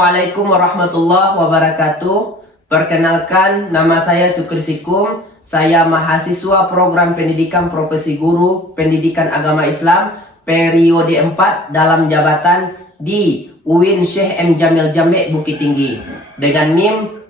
Assalamualaikum warahmatullahi wabarakatuh. Perkenalkan, nama saya Sukri Sikum. Saya mahasiswa program pendidikan profesi guru pendidikan agama Islam periode 4 dalam jabatan di UIN Syekh M. Jamil Jambe Bukit Tinggi dengan NIM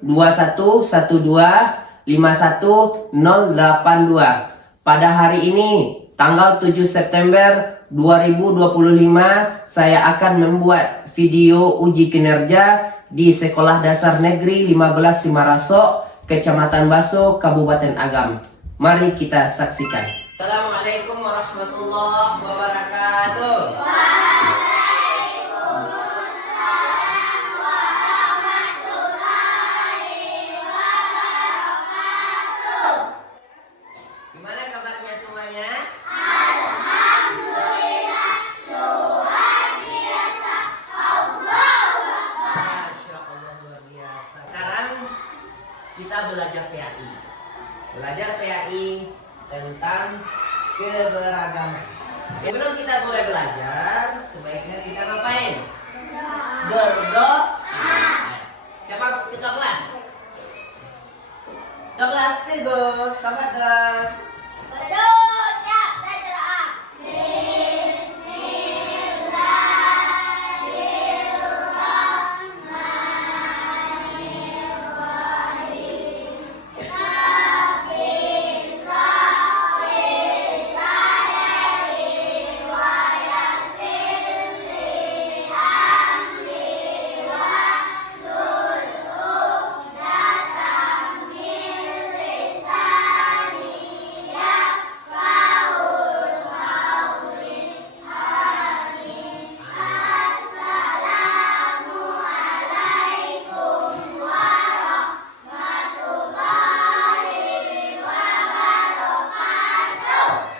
211251082. Pada hari ini tanggal 7 September 2025 saya akan membuat video uji kinerja di Sekolah Dasar Negeri 15 Simaraso, Kecamatan Baso, Kabupaten Agam. Mari kita saksikan. Assalamualaikum warahmatullahi wabarakatuh. Waalaikumsalam warahmatullahi wabarakatuh. Gimana kabarnya semuanya? Alhamdulillah, luar biasa. Allahu Akbar. Masya Allah, luar biasa. Sekarang kita belajar PAI. Belajar PAI tentang keberagaman. Sebelum kita mulai belajar, sebaiknya kita ngapain? Berdoa. Siapa ketua kelas? Ketua kelas, Virgo. Tafadhol. Berdoa, saya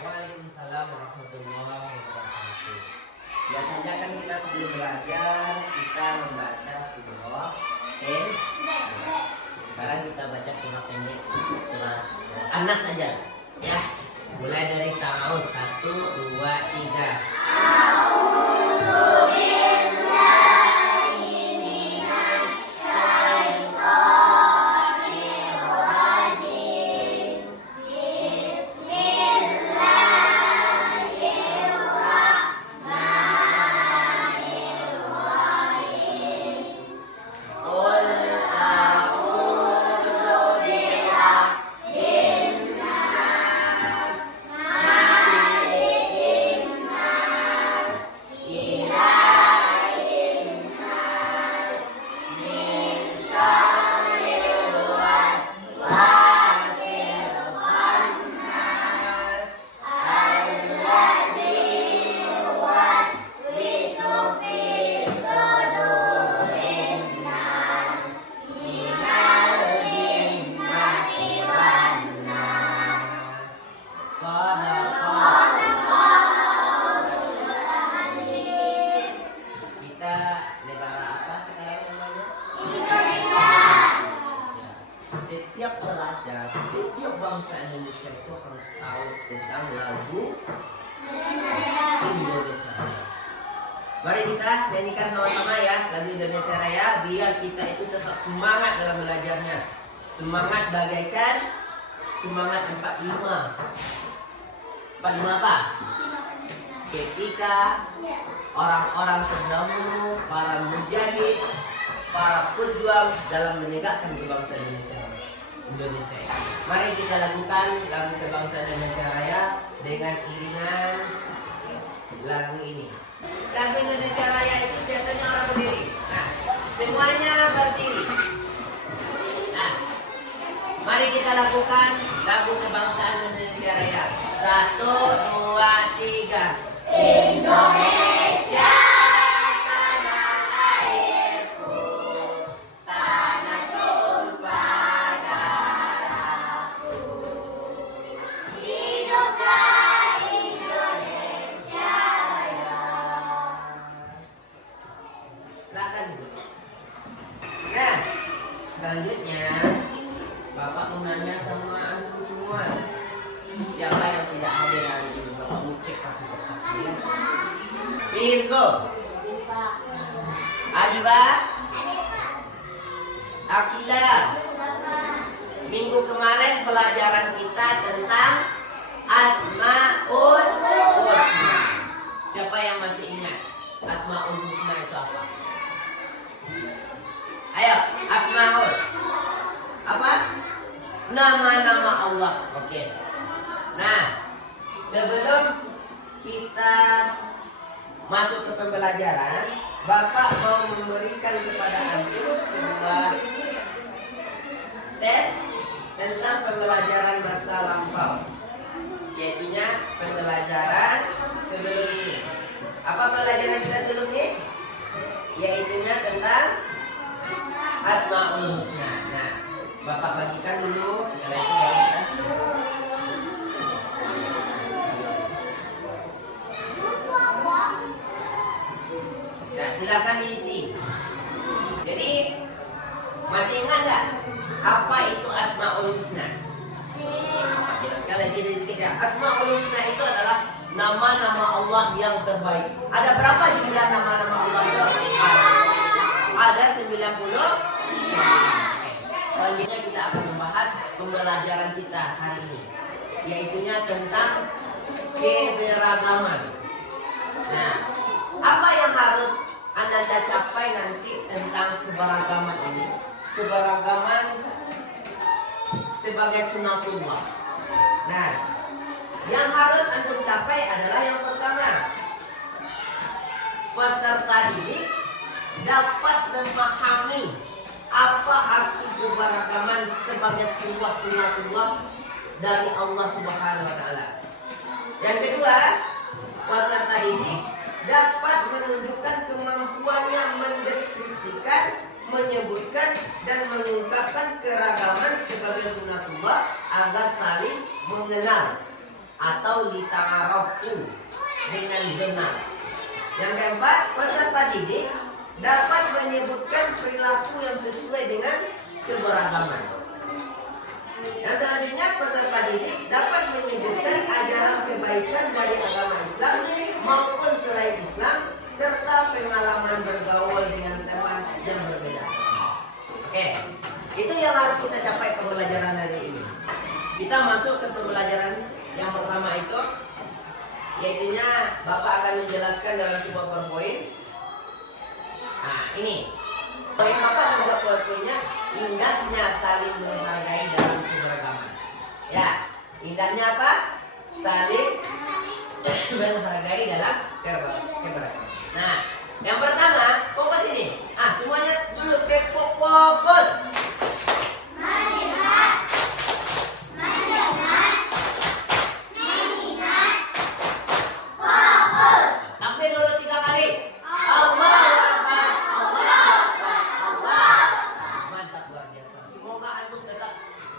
Waalaikumsalam warahmatullahi wabarakatuh. Biasanya kan kita sebelum belajar kita membaca surah pendek. Sekarang kita baca surah pendek, surah Anas saja, ya. Mulai dari ta'awudz 1, 2, 3. Kita negara apa sekarang namanya? Indonesia. Setiap pelajar, setiap bangsa Indonesia itu harus tahu tentang lagu Indonesia Raya. Mari kita nyanyikan sama-sama ya lagu Indonesia Raya biar kita itu tetap semangat dalam belajarnya. Semangat bagaikan semangat 45. 45 apa? Ketika orang-orang terdahulu, para mujahid, para pejuang dalam menegakkan kebangsaan Indonesia. Mari kita lakukan lagu kebangsaan Indonesia Raya dengan iringan lagu ini. Lagu Indonesia Raya itu biasanya orang berdiri. Nah, semuanya berdiri. Nah, mari kita lakukan lagu kebangsaan Indonesia Raya. 1, 2, 3. Indonesia, tanah airku, tanah tumpah darahku. Hiduplah Indonesia Raya. Silakan duduk. Nah, selanjutnya Bapak mau nanya sama antum semua. Siapa yang tidak hadir hari ini? Bapak mau cek satu persatu ya. Virgo, Adiba, Akila. Minggu kemarin pelajaran kita tentang Asmaul Husna. Siapa yang masih ingat Asmaul Husna itu apa? Ayo, Asmaul. Apa? Nama-nama Allah. Oke. Nah, sebelum kita masuk ke pembelajaran, Bapak mau memberikan kepada antum sebuah tes tentang pembelajaran masa lampau, yaitunya pembelajaran sebelum ini. Apa pembelajaran kita sebelum ini? Yaitunya tentang Asmaul Husna. Nah, Bapak bagikan dulu, setelah itu baru kita. Nah, silakan diisi. Jadi, masih ingat nggak apa itu Asmaul Husna? Kita sekali lagi tidak. Asmaul Husna itu adalah nama-nama Allah yang terbaik. Ada berapa jumlah nama-nama Allah itu? Ada 90. Selanjutnya kita akan membahas pembelajaran kita hari ini, yaitunya tentang keberagaman. Nah, apa yang harus Anda capai nanti tentang keberagaman ini? Keberagaman sebagai sunatullah. Nah, yang harus antum capai adalah yang pertama, peserta didik dapat memahami apa arti keberagaman sebagai sebuah sunatullah dari Allah Subhanahu wa taala. Yang kedua, peserta didik dapat menunjukkan kemampuannya mendeskripsikan, menyebutkan dan mengungkapkan keragaman sebagai sunatullah agar saling mengenal atau lita'arafu dengan benar. Yang keempat, peserta didik dapat menyebutkan perilaku yang sesuai dengan keberagaman. Yang selanjutnya, peserta didik dapat menyebutkan ajaran kebaikan dari agama Islam maupun selain Islam serta pengalaman bergaul dengan teman yang berbeda. Oke, itu yang harus kita capai pembelajaran hari ini. Kita masuk ke pembelajaran yang pertama itu, yaitunya Bapak akan menjelaskan dalam sebuah PowerPoint. Nah, ini poin Bapak membuat PowerPoint-nya, indahnya saling menghargai dalam keberagaman. Ya, indahnya apa? Saling menghargai dalam keberagaman. Nah, yang pertama, fokus ini. Semuanya dulu fokus. Melihat, mendengar, mengingat, fokus. Takbir dulu 3 kali. Allahu Akbar, Allahu Akbar, Allahu Akbar. Mantap, luar biasa. Semoga antum tetap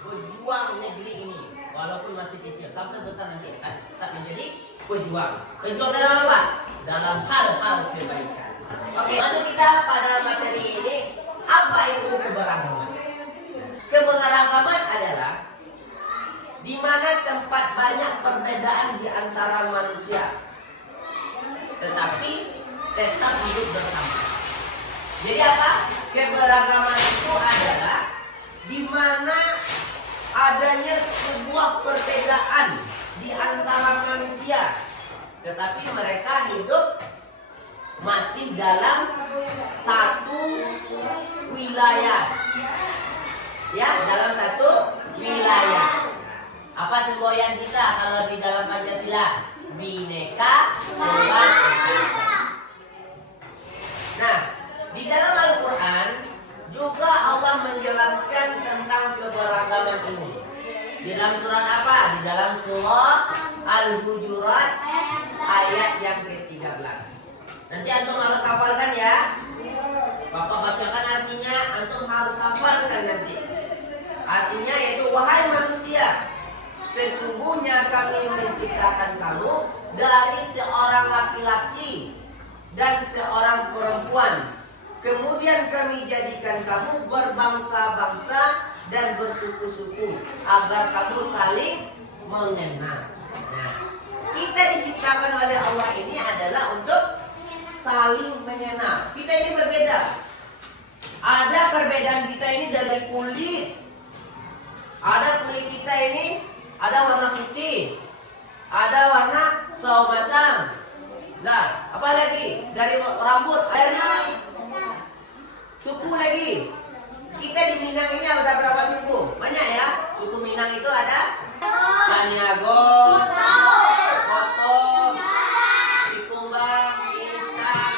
berjuang negeri ini, walaupun masih kecil, sampai besar nanti tetap menjadi pejuang. Pejuang dalam apa? Dalam hal-hal kebaikan. Oke, masuk kita pada materi ini. Apa itu keberagaman? Keberagaman adalah di mana tempat banyak perbedaan di antara manusia, tetapi tetap hidup bersama. Jadi apa? Keberagaman itu adalah di mana adanya sebuah perbedaan di antara manusia, tetapi mereka hidup masih dalam satu wilayah. Ya, dalam satu wilayah. Apa semboyan kita kalau di dalam Pancasila? Bhinneka Tunggal Ika. Nah, di dalam Al-Quran juga Allah menjelaskan tentang keberagaman ini. Di dalam surat apa? Di dalam surah Al-Hujurat ayat yang ke-13. Nanti antum harus hafalkan ya. Bapak bacakan artinya, antum harus hafalkan nanti. Artinya yaitu, wahai manusia, sesungguhnya kami menciptakan kamu dari seorang laki-laki dan seorang perempuan. Kemudian kami jadikan kamu berbangsa-bangsa dan bersuku-suku agar kamu saling mengenal. Nah, kita diciptakan oleh Allah ini adalah untuk saling mengenal. Kita ini berbeda. Ada perbedaan kita ini dari kulit. Ada kulit kita ini ada warna putih, ada warna sawo matang. Nah, apa lagi? Dari rambut, dari suku lagi. Kita di Minang ini ada berapa suku? Banyak ya. Suku Minang itu ada Caniago, Koto, Sikumbang, Insang,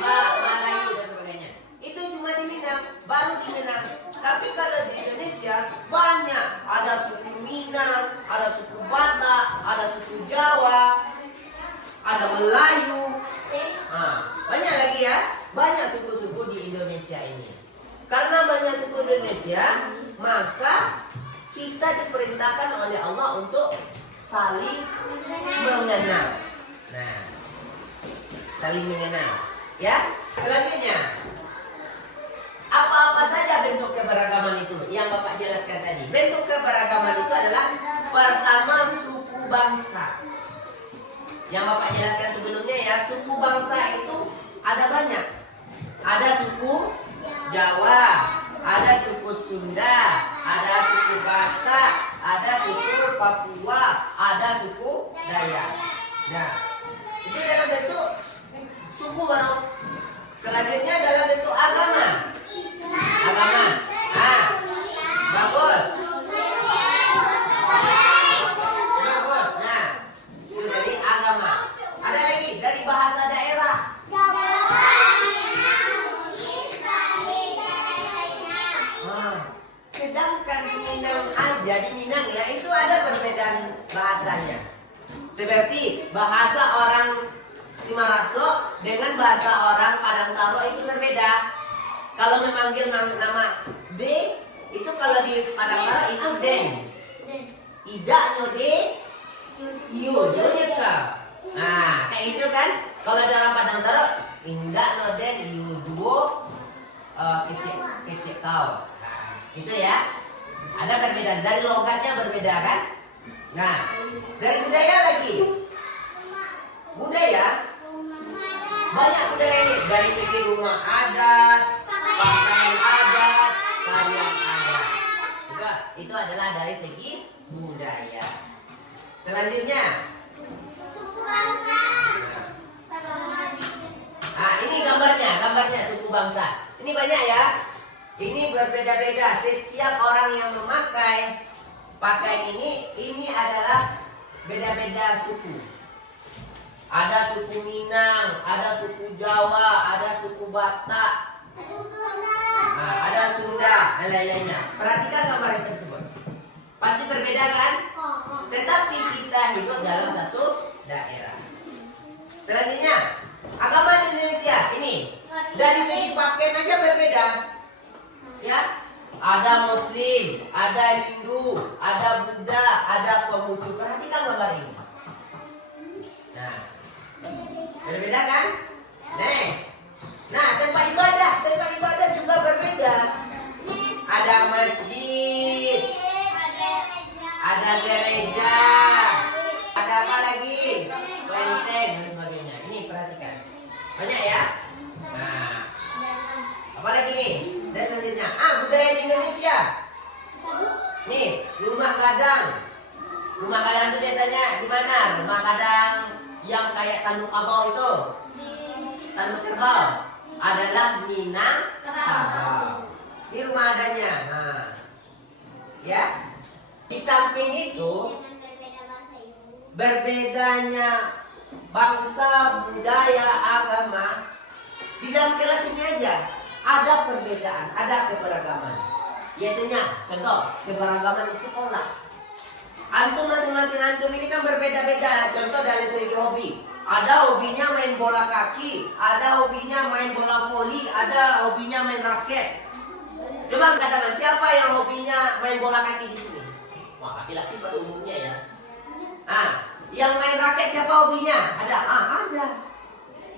Bamba, Melayu dan sebagainya. Itu cuma di Minang, baru di Minang. Tapi kalau di Indonesia banyak. Ada suku Minang, ada suku Batak, ada suku Jawa, ada Melayu. Banyak lagi ya. Banyak suku-suku di Indonesia ini. Karena banyak suku Indonesia, maka kita diperintahkan oleh Allah untuk saling mengenal. Nah, saling mengenal. Ya, selanjutnya. Apa-apa saja bentuk keberagaman itu yang Bapak jelaskan tadi. Bentuk keberagaman itu adalah pertama suku bangsa. Yang Bapak jelaskan sebelumnya ya, suku bangsa itu ada banyak. Ada suku Jawa, ada suku Sunda, ada suku Batak, ada suku Papua, ada suku Dayak. Nah, itu dalam bentuk suku baru. Selanjutnya dalam bentuk agama. Agama. Bagus. Bagus. Nah, itu dari agama. Ada lagi dari bahasa daerah. Sedangkan di Minang aja, di Minang ya, itu ada perbedaan bahasanya. Seperti bahasa orang Simaraso dengan bahasa orang Padang Taro itu berbeda. Kalau memanggil nama D, itu kalau di Padang Taro itu Den. Ida nyode, iyo nyonya ka. Nah, kayak itu kan. Kalau di orang Padang Taro, indak noden iyo duo kece kau. Itu ya. Ada perbedaan dari logatnya berbeda kan? Nah, dari budaya lagi. Budaya banyak budaya ini. Dari segi rumah adat, pakaian adat, tarian adat. Itu adalah dari segi budaya. Selanjutnya. Nah, ini gambarnya suku bangsa. Ini banyak ya. Ini berbeda-beda. Setiap orang yang memakai ini adalah beda-beda suku. Ada suku Minang, ada suku Jawa, ada suku Batak, ada Sunda dan lain-lainnya. Perhatikan gambar tersebut. Pasti berbeda kan? Tetapi kita hidup dalam satu daerah. Selanjutnya, agama di Indonesia ini dari segi pakaian aja berbeda. Ya, ada Muslim, ada Hindu, ada Buddha, ada Konghucu. Perhatikan gambar ini. Nah, berbeda kan? Nah, tempat ibadah juga berbeda. Ada masjid, ada gereja, ada apa lagi? Kelenteng dan sebagainya. Ini perhatikan. Banyak ya? Nah, apa lagi nih? Dan selanjutnya, budaya di Indonesia. Nih, rumah gadang. Rumah gadang itu biasanya di mana? Rumah gadang yang kayak tanduk kerbau itu. Tanduk kerbau adalah Minangkabau. Ini rumah adanya. Nah, ya. Di samping itu berbedanya bangsa, budaya, agama. Di dalam kelas ini aja ada perbedaan, ada keberagaman. Yaitunya, contoh, keberagaman di sekolah. Antum masing-masing antum ini kan berbeda-beda. Contoh dari segi hobi. Ada hobinya main bola kaki, ada hobinya main bola voli, ada hobinya main raket. Coba katakan siapa yang hobinya main bola kaki di sini? Wah, laki-laki pada umumnya ya. Yang main raket siapa hobinya? Ada. Ada.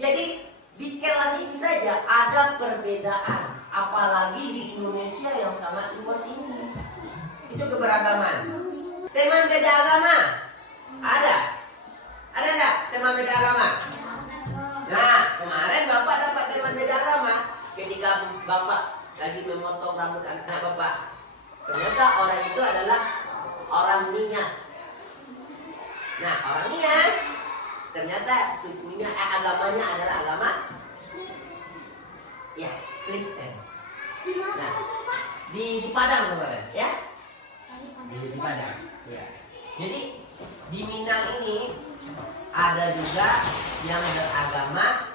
Jadi di kelas ini saja ada perbedaan, apalagi di Indonesia yang sangat luas ini. Itu keberagaman. Teman beda agama ada enggak teman beda agama? Nah, kemarin Bapak dapat teman beda agama ketika Bapak lagi memotong rambut anak bapak. Ternyata orang itu adalah orang Nias. Nah, orang Nias ternyata sukunya, agamanya adalah agama ya Kristen. Nah, di Padang kemarin, ya? Di Padang, ya. Jadi di Minang ini ada juga yang beragama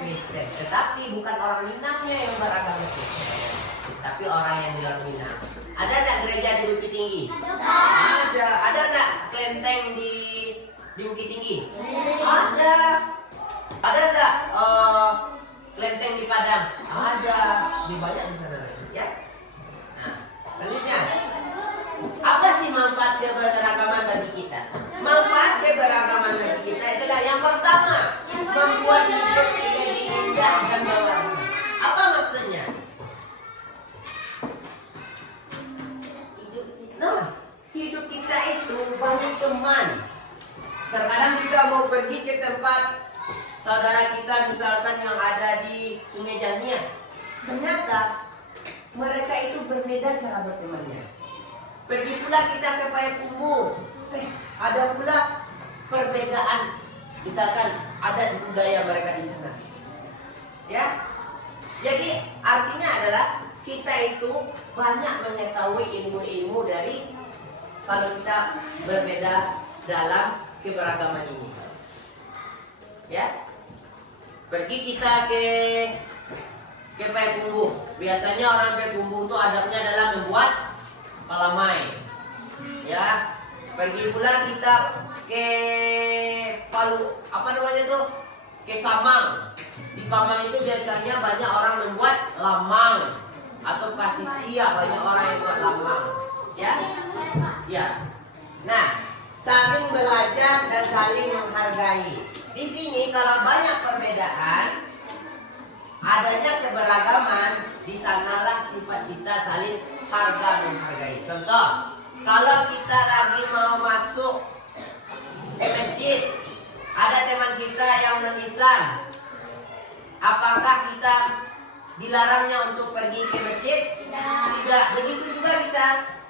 Kristen, tetapi bukan orang Minangnya yang beragama Kristen, tapi orang yang di luar Minang. Ada nggak gereja di Bukit Tinggi? Ada. Ada nggak kelenteng di Bukit Tinggi? Ada. Ada nggak kelenteng di Padang? Ada. Di banyak di sana, ya. Nah, selanjutnya, apa sih manfaat keberagaman bagi kita? Manfaat keberagaman bagi kita adalah yang pertama, membuat hidup menjadi indah dan berwarna. Apa maksudnya? Nah, hidup kita itu banyak teman. Terkadang kita mau pergi ke tempat saudara kita misalkan yang ada di Sungai Jamia. Ternyata mereka itu berbeda cara bertemannya. Pergi pula kita ke Payakumbuh. Ada pula perbedaan. Misalkan ada budaya mereka di sana. Ya. Jadi artinya adalah kita itu banyak mengetahui ilmu-ilmu dari kalau kita berbeda dalam keberagaman ini. Ya. Pergi kita ke Payakumbuh. Biasanya orang Payakumbuh itu adabnya adalah membuat palamai. Ya. Pergi pula kita ke Palu, apa namanya tuh? Ke Kamang. Di Kamang itu biasanya banyak orang membuat lamang atau pasisia, banyak orang yang buat lamang. Ya. Ya. Nah, saling belajar dan saling menghargai. Di sini kalau banyak perbedaan, adanya keberagaman, di sanalah sifat kita saling harga menghargai. Contoh, kalau kita lagi mau masuk ke masjid, ada teman kita yang non-Islam, apakah kita dilarangnya untuk pergi ke masjid? Tidak. Begitu juga kita,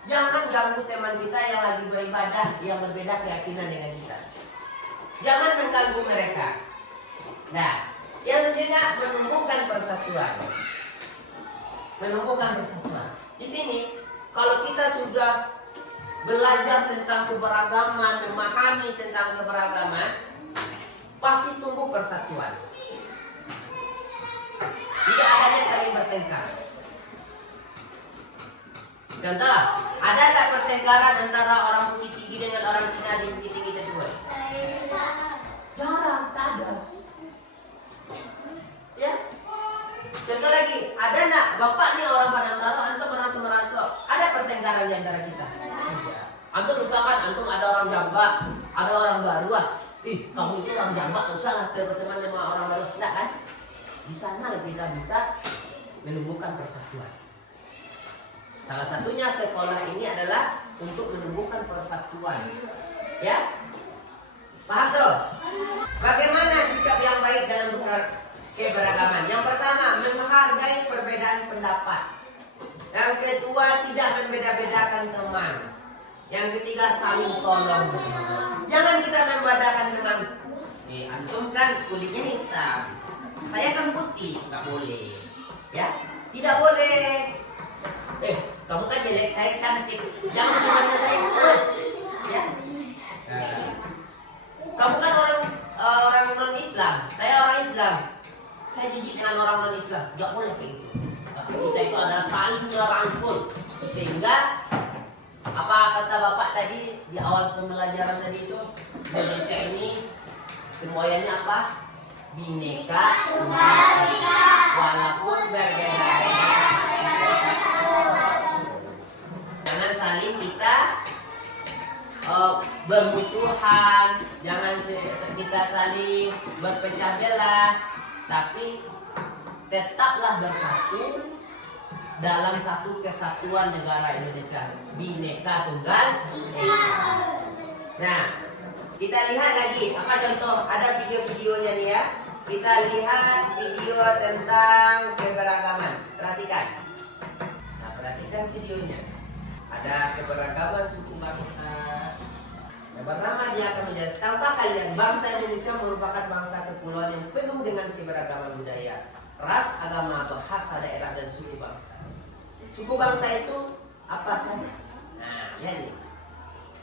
jangan ganggu teman kita yang lagi beribadah, yang berbeda keyakinan dengan kita. Jangan mengganggu mereka. Nah, yang tentunya menumbuhkan persatuan. Menumbuhkan persatuan. Di sini, kalau kita sudah belajar tentang keberagaman, memahami tentang keberagaman, pasti tumbuh persatuan. Tidak adanya saling bertengkar. Contoh, ada tak pertengkaran antara orang Bukit Tinggi dengan orang Cina di Bukit Tinggi tersebut? Jarang, tak ada. Ya. Contoh lagi, ada nak bapak nih orang Padangtaro, antum orang Semarang, ada pertengkaran di antara kita? Antum misalkan antum ada orang Jambak, ada orang baru, kamu itu orang Jambak, tak usah lah berteman sama orang baru, enggak kan? Di sana kita bisa menumbuhkan persatuan. Salah satunya sekolah ini adalah untuk menumbuhkan persatuan. Ya? Paham tuh? Bagaimana sikap yang baik dalam keberagaman? Yang pertama, menghargai perbedaan pendapat. Yang kedua, tidak membeda-bedakan teman. Yang ketiga, saling tolong. Jangan kita membedakan teman. Antum kan kulitnya hitam, saya kan putih, nggak boleh. Ya, tidak boleh. Kamu kan jelek, saya cantik. Jangan temannya saya kuat. Ya. Kamu kan orang non Islam, saya orang Islam. Saya jijik dengan orang non Islam, nggak boleh kayak gitu. Tapi kita itu adalah saling merangkul, sehingga apa kata bapak tadi di awal pembelajaran tadi itu, Indonesia ini semuanya apa? Bineka Tunggal Ika, walaupun berbeda-beda. Jangan saling kita bermusuhan, jangan kita saling berpecah belah, tapi tetaplah bersatu dalam satu kesatuan negara Indonesia, Bineka Tunggal Ika. Nah, kita lihat lagi apa contoh, ada video-videonya nih ya. kita lihat video tentang keberagaman. Perhatikan. Nah, perhatikan videonya. Ada keberagaman suku bangsa. Yang pertama dia akan menjelaskan, tampak kalian bangsa Indonesia merupakan bangsa kepulauan yang penuh dengan keberagaman budaya, ras, agama, bahasa, daerah, dan suku bangsa. Suku bangsa itu apa saja? Nah, lihat nih.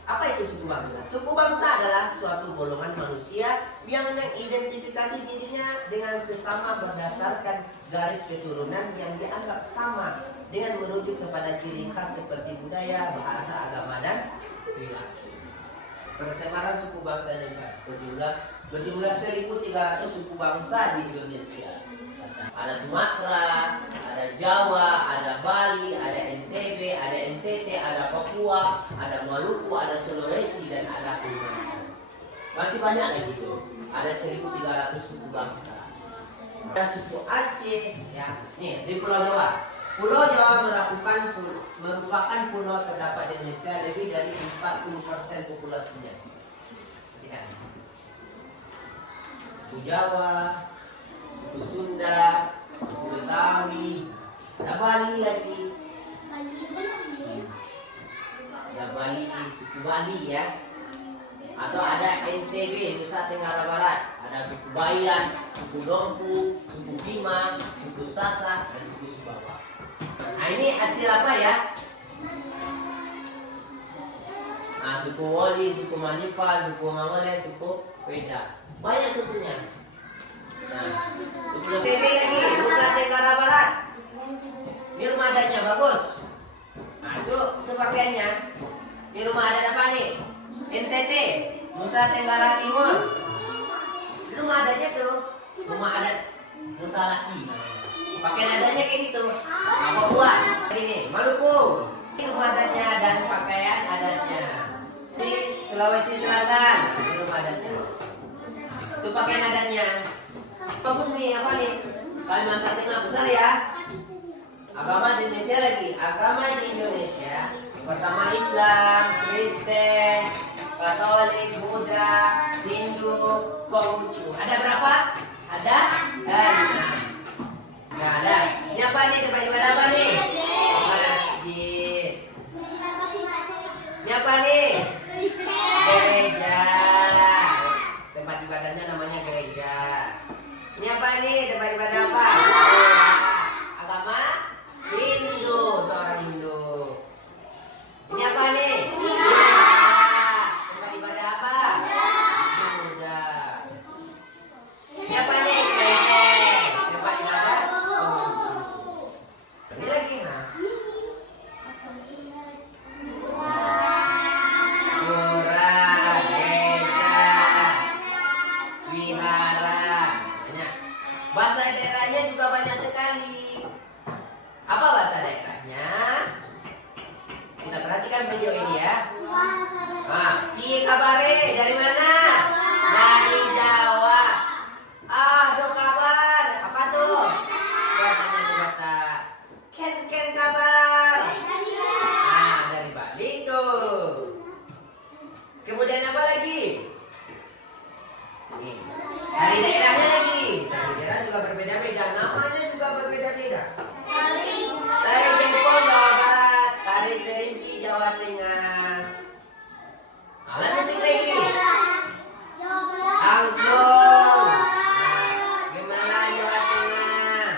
Apa itu suku bangsa? Suku bangsa adalah suatu golongan manusia yang mengidentifikasi dirinya dengan sesama berdasarkan garis keturunan yang dianggap sama dengan merujuk kepada ciri khas seperti budaya, bahasa, agama, dan perilaku. Persebaran suku bangsa Indonesia berjumlah 1.300 suku bangsa di Indonesia. Ada Sumatera, ada Jawa, ada Bali, ada NTB, ada NTT, ada Papua, ada Maluku, ada Sulawesi, dan ada Kalimantan. Masih banyak lagi tuh. Ada 1.300 suku bangsa. Ada suku Aceh, ya. Nih di Pulau Jawa. Pulau Jawa merupakan pulau terdapat di Indonesia lebih dari 40% populasinya. Lihat. Suku Jawa, suku Sunda, suku Betawi, ada Bali lagi. Ada Bali, suku Bali ya. Atau ada NTB, Nusa Tenggara Barat. Ada suku Bayan, suku Dompu, suku Bima, suku Sasak, dan suku Sumbawa. Nah ini hasil apa ya? Nah suku Woli, suku Manipa, suku Mangole, suku Weda. Banyak sukunya. Nah, NTB lagi, Nusa Tenggara Barat. Ini rumah adatnya bagus. Nah itu pakaiannya. Ini rumah adat apa nih? NTT, Nusa Tenggara Timur. Ini rumah adatnya tuh, rumah adat Nusa Laki. Pakaian adatnya kayak gitu. Apa buat? Ini Maluku. Ini rumah adatnya dan pakaian adatnya. Ini Sulawesi Selatan. Ini rumah adatnya. Itu pakaian adatnya. Bagus nih, apa nih? Kalimantan Tengah besar ya. Agama di Indonesia lagi. Agama di Indonesia pertama Islam, Kristen, Katolik, Buddha, Hindu, Konghucu. Ada berapa? Ada 5. Nah, ada. Ini apa nih? Tempat ibadah apa nih? Masjid. Ini apa nih? Gereja. Tempat ibadahnya namanya gereja. Ini apa nih? Tempat ibadah apa? Agama Hindu, orang Hindu. Ini apa nih? Tempat ibadah apa? Buddha. Ini apa nih? Kristen. Tempat ibadah Konghucu. Ini lagi nah. Pura, gereja, wihara. Banyak. Bahasa daerahnya juga banyak sekali. Apa bahasa daerahnya? Kita perhatikan video ini ya. Nah, piye kabare? Dari mana? Dari Jawa. Do kabar. Apa tuh? Katanya tuh kata ken kabar. Nah, dari Bali tuh. Kemudian apa lagi? Nih, dari daerahnya lagi. Dari daerah juga berbeda-beda. Namanya juga berbeda-beda. Dari Jempol Jawa Barat, dari Kerinci Jawa Tengah. Alat musik lagi. Angklung. Gemelan Jawa Tengah.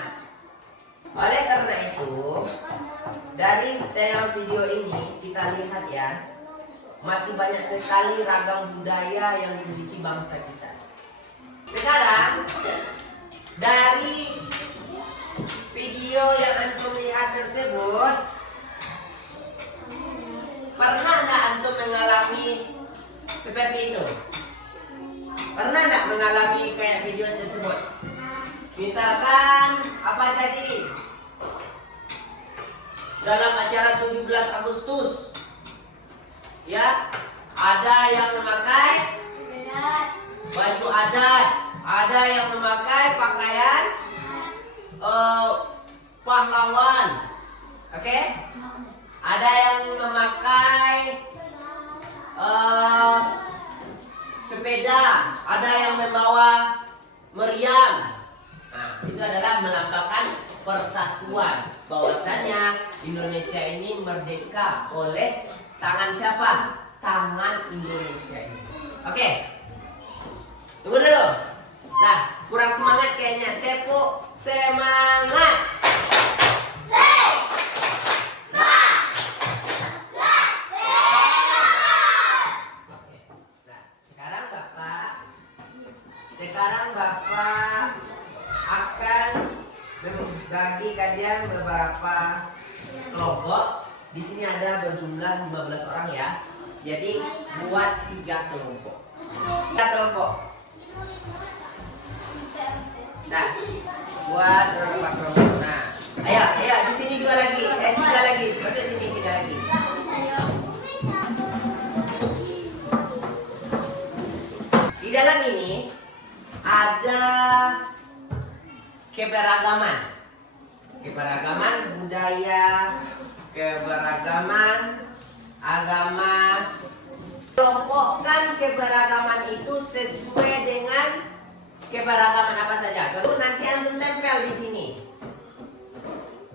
Oleh karena itu, dari tema video ini kita lihat ya, masih banyak sekali ragam budaya yang dimiliki bangsa kita. Sekarang dari video yang antum lihat tersebut, pernah enggak antum mengalami seperti itu? Pernah enggak mengalami kayak video tersebut? Misalkan apa tadi? Dalam acara 17 Agustus, ya, ada yang memakai baju adat, ada yang memakai pakaian pahlawan, oke? Ada yang memakai sepeda, ada yang membawa meriam. Nah, itu adalah melambangkan persatuan. Bahwasanya Indonesia ini merdeka oleh tangan siapa? Tangan Indonesia ini. Oke. Tunggu dulu. Nah, kurang semangat kayaknya. Tepuk semangat. Oke. Nah, sekarang Bapak akan membagi kalian beberapa kelompok. Di sini ada berjumlah 15 orang ya. Jadi buat 3 kelompok. 3 kelompok. Nah, buat beberapa kelompok. Nah, ayo di sini 2 lagi. 3 lagi. Masuk sini 3 lagi. Di dalam ini ada keberagaman budaya, keberagaman agama. Kelompokkan keberagaman itu sesuai dengan keberagaman apa saja. Lalu nanti antum tempel di sini.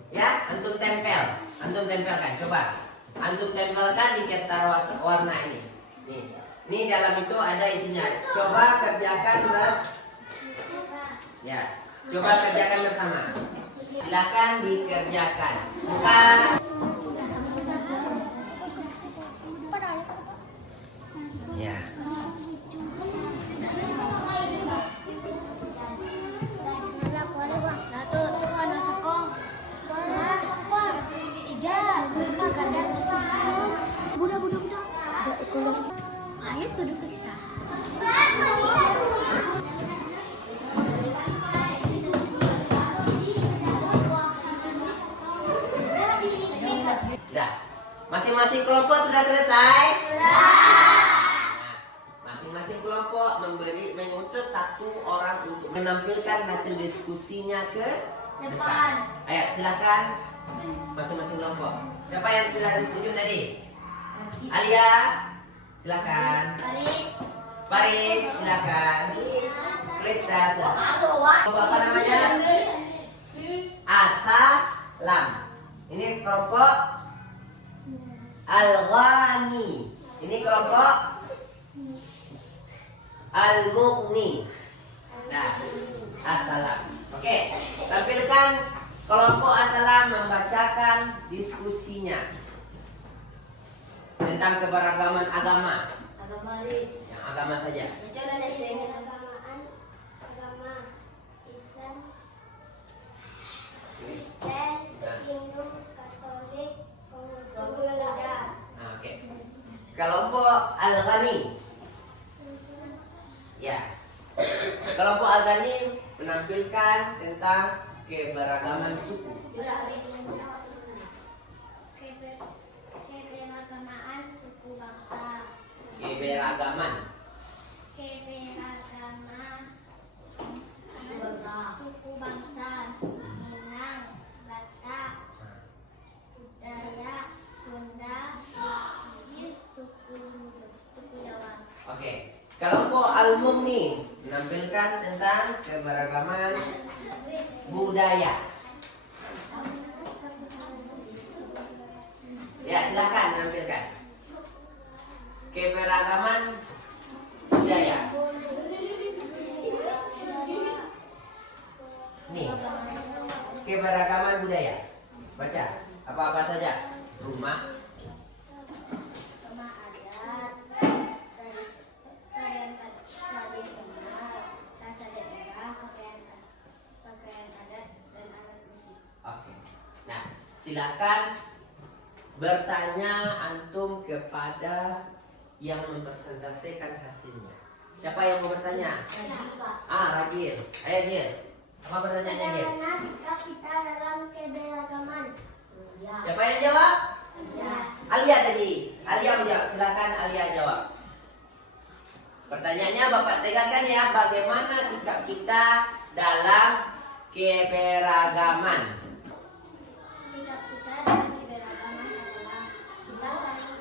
Ya, antum tempelkan. Coba antum tempelkan di kertas warna ini. Nih. Ini dalam itu ada isinya. Coba kerjakan bersama. Silakan dikerjakan. Bukan. Ya. Ayo duduk di sana. Sudah. Masing-masing kelompok sudah selesai? Sudah. Masing-masing kelompok mengutus 1 orang untuk menampilkan hasil diskusinya ke depan. Ayo, silakan masing-masing kelompok. Siapa yang sudah ditunjuk tadi? Alia, silakan. Paris, silakan. Krista, silakan. Kelompok apa namanya? Asalam. Ini kelompok Al-Ghani. Ini kelompok Al-Mughni. Nah, Asalam. Oke, tampilkan kelompok Asalam membacakan diskusinya tentang keberagaman agama. Yang agama saja. Islam, Kristen, Hindu, Katolik, Buddha. Nah, oke. Kelompok Al-Ghani. Ya. Kelompok Al-Ghani menampilkan tentang keberagaman suku. Keberagaman suku bangsa. Keberagaman Suku bangsa. Minang, Batak, budaya, Sunda, Bugis, suku Jawa. Oke. Kelompok Al-Mughni menampilkan tentang keberagaman budaya. Ya, silakan menampilkan keberagaman budaya. Nih, keberagaman budaya. Baca, apa-apa saja. Rumah, Rumah adat, tarian tradisional, rasa daerah, pakaian adat, dan alat musik. oke. Nah, silakan bertanya antum kepada yang mempresentasikan hasilnya. Siapa yang mau bertanya? Ragil. Ayo Gil. Apa pertanyaannya Gil? Bagaimana sikap kita dalam keberagaman? Siapa yang jawab? Ya. Alia tadi. Alia menjawab. Silakan Alia jawab. Pertanyaannya Bapak tegaskan ya. Bagaimana sikap kita dalam keberagaman? Sikap kita dalam keberagaman adalah kita saling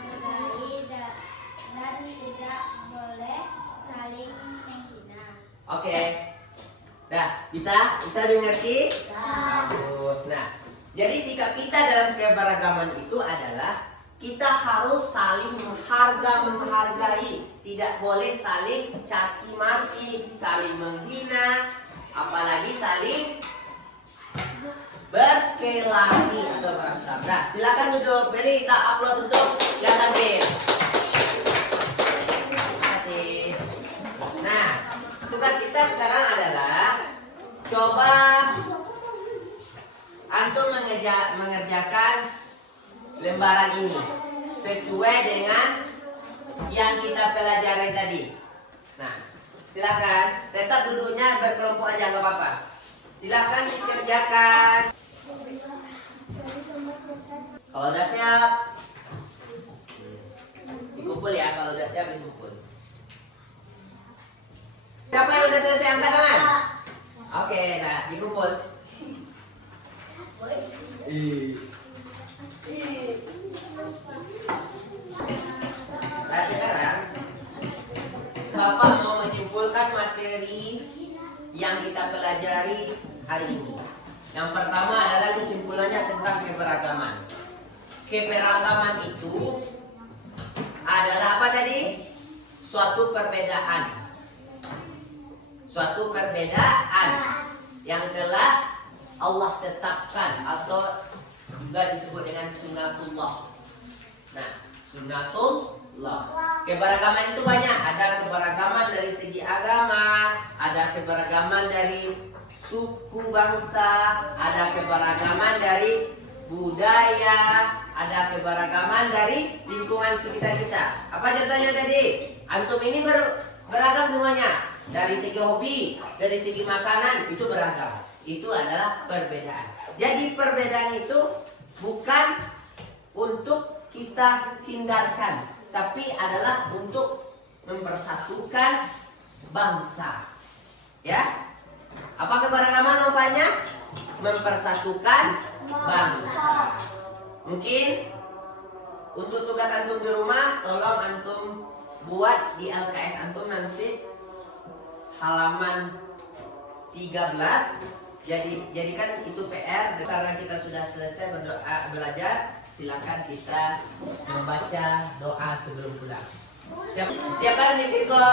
menghargai dan tidak boleh saling menghina. Bisa? Bisa dimengerti? Bisa. Bagus. Nah, jadi sikap kita dalam keberagaman itu adalah kita harus saling menghargai. Tidak boleh saling caci maki, saling menghina, apalagi saling berkelahi atau berantem. Nah, silakan duduk. Beli kita upload untuk yang tampil. Terima kasih. Nah, tugas kita sekarang adalah coba antum mengerjakan lembaran ini sesuai dengan yang kita pelajari tadi. Nah, silakan tetap duduknya berkelompok aja nggak apa-apa. Silakan dikerjakan. Kalau udah siap, dikumpul ya. Kalau udah siap dikumpul. Siapa yang udah selesai angkat tangan? Oke, nah dikumpul. Nah sekarang Bapak mau menyimpulkan materi yang kita pelajari hari ini. Yang pertama adalah kesimpulannya tentang keberagaman. Keberagaman itu adalah apa tadi? Suatu perbedaan. Suatu perbedaan yang telah Allah tetapkan atau juga disebut dengan sunnatullah. Nah, sunnatullah. Keberagaman itu banyak. Ada keberagaman dari segi agama, ada keberagaman dari suku bangsa, ada keberagaman dari budaya, ada keberagaman dari lingkungan sekitar kita. Apa contohnya tadi? Antum ini beragam semuanya. Dari segi hobi, dari segi makanan itu beragam. Itu adalah perbedaan. Jadi perbedaan itu bukan untuk kita hindarkan, tapi adalah untuk mempersatukan bangsa. Ya? Apa keberagaman namanya? Mempersatukan bangsa. Mungkin untuk tugas antum di rumah, tolong antum buat di LKS antum nanti halaman 13. Jadikan itu PR. Karena kita sudah selesai belajar, silakan kita membaca doa sebelum pulang. Siapa nih Virgo?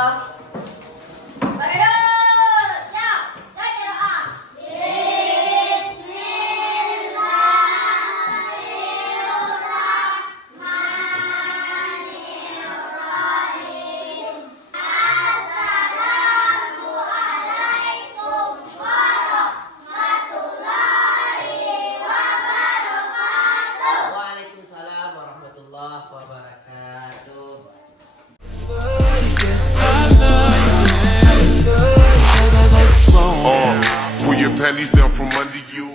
Pull your panties down from under you.